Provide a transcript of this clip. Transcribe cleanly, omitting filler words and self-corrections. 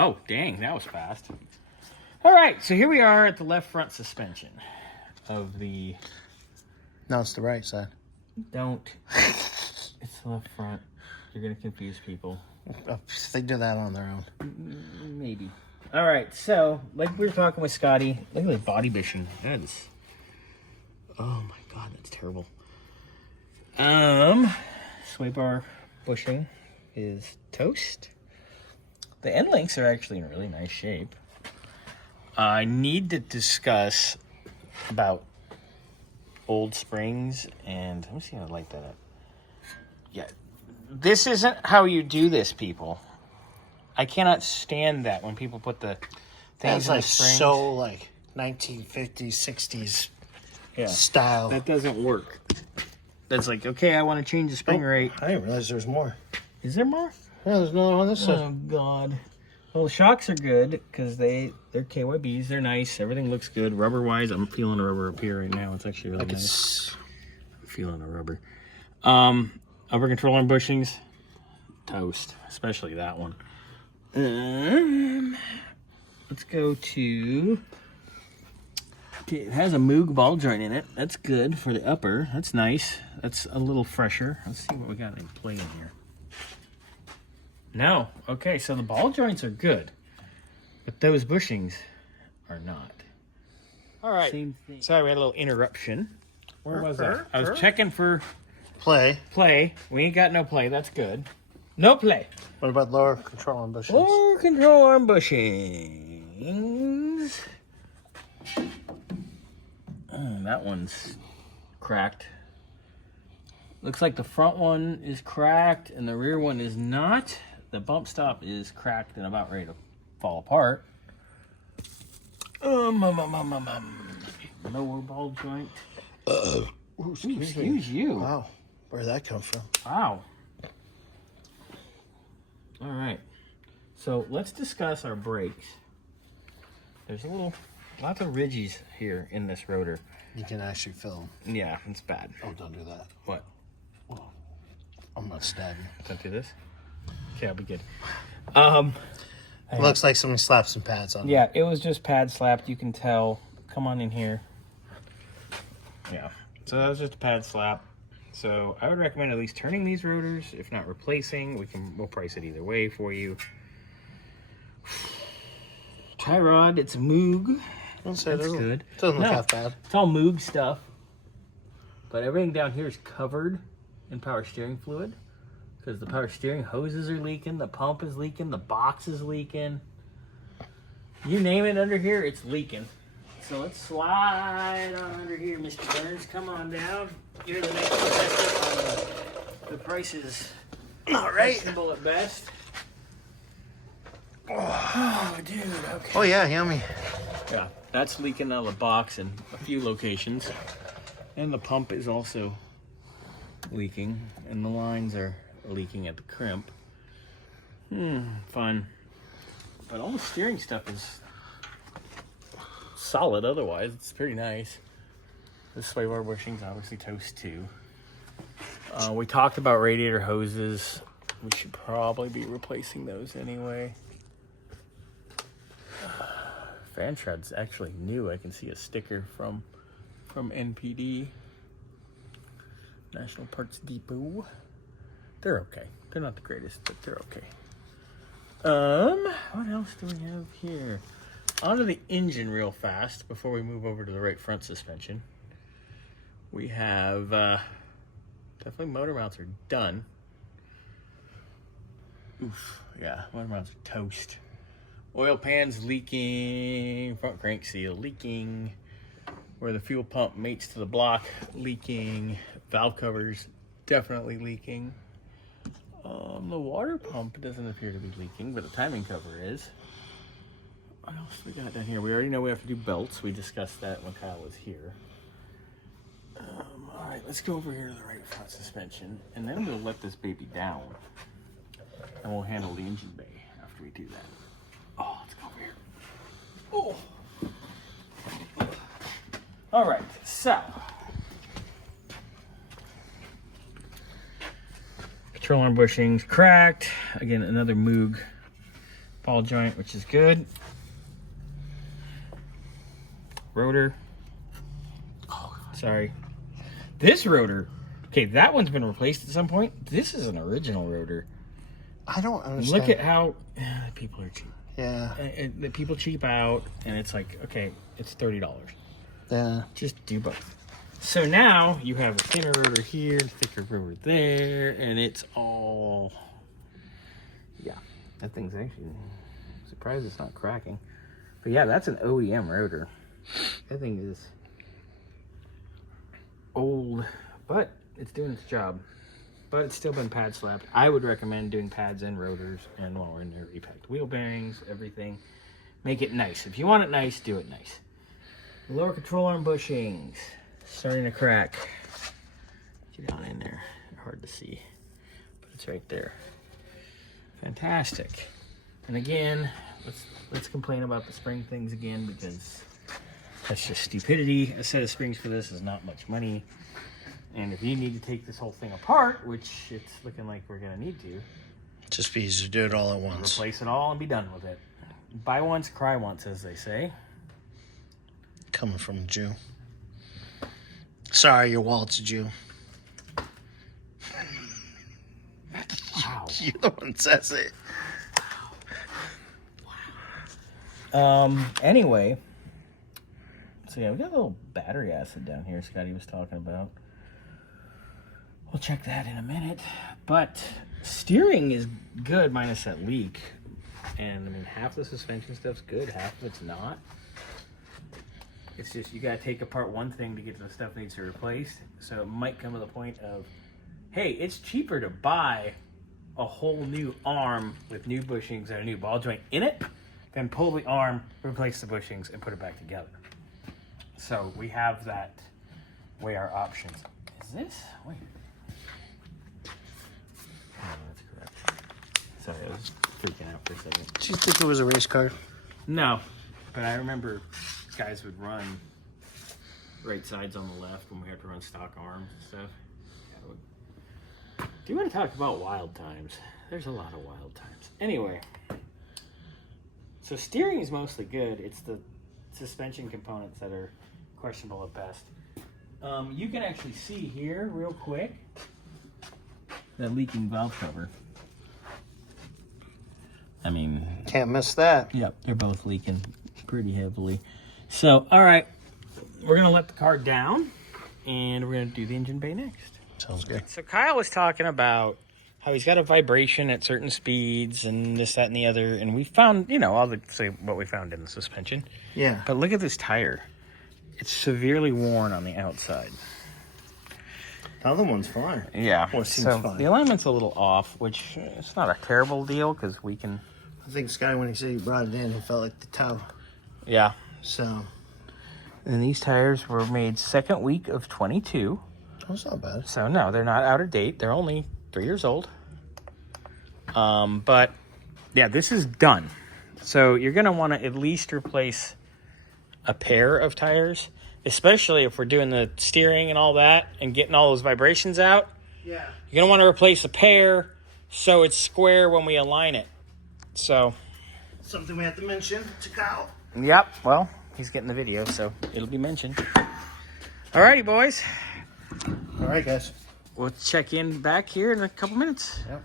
Oh, dang, that was fast. All right, so here we are at the left front suspension of the... No, it's the right side. Don't. It's the left front. You're going to confuse people. They do that on their own. Maybe. All right, so like we were talking with Scotty, look at the body bushing. That is... Oh my God, that's terrible. Sway bar bushing is toast. The end links are actually in really nice shape. I need to discuss about old springs and let me see how to light that up. Yeah, this isn't how you do this, people. I cannot stand that when people put the things That's in like the springs. so like 1950s, 60s style. That doesn't work. That's like, okay, I want to change the spring rate. I didn't realize there's more. Is there more? Yeah, there's another on this side. Oh God. Well, the shocks are good because they're KYBs. They're nice. Everything looks good. Rubber wise, I'm feeling a rubber up here right now. It's actually really nice. I'm feeling a rubber. Upper control arm bushings, toast, especially that one. Let's go to. Okay, it has a Moog ball joint in it. That's good for the upper. That's nice. That's a little fresher. Let's see what we got in play in here. No. Okay, so the ball joints are good, but those bushings are not. All right. Same thing. Sorry, we had a little interruption. Where was that? I was checking for Play. We ain't got no play. That's good. No play. What about lower control arm bushings? Lower control arm bushings. That one's cracked. Looks like the front one is cracked and the rear one is not. The bump stop is cracked and about ready to fall apart. Lower ball joint. Excuse you. Wow. Where'd that come from? Wow. All right. So let's discuss our brakes. There's lots of ridges here in this rotor. You can actually feel them. Yeah, it's bad. Oh, don't do that. What? Oh, I'm not stabbing. Don't do this? Okay, I'll be good. It looks like somebody slapped some pads on it. Yeah, it was just pad slapped. You can tell. Come on in here. Yeah. So that was just a pad slap. So I would recommend at least turning these rotors, if not replacing. We'll price it either way for you. Tie rod, it's Moog. That's good. Doesn't look half bad. It's all Moog stuff. But everything down here is covered in power steering fluid. Because the power steering hoses are leaking, the pump is leaking, the box is leaking. You name it under here, it's leaking. So let's slide on under here, Mr. Burns. Come on down. You're the next contestant. The price is not reasonable at best. Oh, dude, okay. Oh, yeah, yummy. Yeah, that's leaking out of the box in a few locations. And the pump is also leaking. And the lines are leaking at the crimp. Fun. But all the steering stuff is solid otherwise. It's pretty nice. The sway bar bushings obviously toast too. We talked about radiator hoses. We should probably be replacing those anyway. Fan shroud's actually new. I can see a sticker from NPD, National Parts Depot. They're okay. They're not the greatest, but they're okay. What else do we have here? Onto the engine real fast before we move over to the right front suspension. We have definitely motor mounts are done. Oof, yeah, motor mounts are toast. Oil pan's leaking, front crank seal leaking, where the fuel pump mates to the block leaking, valve covers definitely leaking. The water pump doesn't appear to be leaking, but the timing cover is. What else we got down here? We already know we have to do belts. We discussed that when Kyle was here. All right, let's go over here to the right front suspension, and then we'll let this baby down, and we'll handle the engine bay after we do that. Oh, let's go over here. Oh. All right, so. Control arm bushings cracked. Again, another Moog ball joint, which is good. Rotor. Oh, sorry. This rotor, okay, that one's been replaced at some point. This is an original rotor. I don't understand. Look at how people are cheap. Yeah. The people cheap out, and it's like, okay, it's $30. Yeah. Just do both. So now you have a thinner rotor here, thicker rotor there, and it's all, yeah, that thing's actually, I'm surprised it's not cracking. But yeah, that's an OEM rotor. That thing is old, but it's doing its job. But it's still been pad slapped. I would recommend doing pads and rotors, and while we're in there, repacked wheel bearings, everything. Make it nice. If you want it nice, do it nice. Lower control arm bushings starting to crack. Get down in there. Hard to see, but it's right there. Fantastic. And again, let's complain about the spring things again, because that's just stupidity. A set of springs for this is not much money. And if you need to take this whole thing apart, which it's looking like we're going to need to, Just be easy to do it all at once. replace it all and be done with it. Buy once, cry once, as they say. Coming from a Jew. Sorry, your wallet's a Jew. Wow. You're the one that says it. Anyway, so yeah, we got a little battery acid down here Scotty was talking about. We'll check that in a minute. But steering is good minus that leak. And I mean, half the suspension stuff's good, half of it's not. It's just you gotta take apart one thing to get to the stuff that needs to be replaced. So it might come to the point of, hey, it's cheaper to buy a whole new arm with new bushings and a new ball joint in it than pull the arm, replace the bushings, and put it back together. So we have that, weigh our options. Is this? Wait. Oh, that's correct. Sorry, I was freaking out for a second. Did you think it was a race car? No, but I remember guys would run right sides on the left when we had to run stock arms and stuff. Do you want to talk about wild times? There's a lot of wild times. Anyway, so steering is mostly good. It's the suspension components that are questionable at best. You can actually see here real quick that leaking valve cover. I mean, Can't miss that. yep, they're both leaking pretty heavily. So, all right, we're gonna let the car down, and we're gonna do the engine bay next. Sounds good. So Kyle was talking about how he's got a vibration at certain speeds and this, that, and the other, and we found, I'll say what we found in the suspension. Yeah. But look at this tire. It's severely worn on the outside. The other one's fine. Yeah. Or it seems so fine. the alignment's a little off, which it's not a terrible deal because we can. I think Scotty, when he said he brought it in, he felt like the toe. Yeah. So, And these tires were made second week of 22. that's not bad. So no, they're not out of date. They're only 3 years old. But yeah, this is done. So you're going to want to at least replace a pair of tires, especially if we're doing the steering and all that and getting all those vibrations out. Yeah. You're going to want to replace a pair so it's square when we align it. So, Something we have to mention to Kyle. yep, well, he's getting the video, so it'll be mentioned. Alrighty, boys. All right, guys. We'll check in back here in a couple minutes. Yep.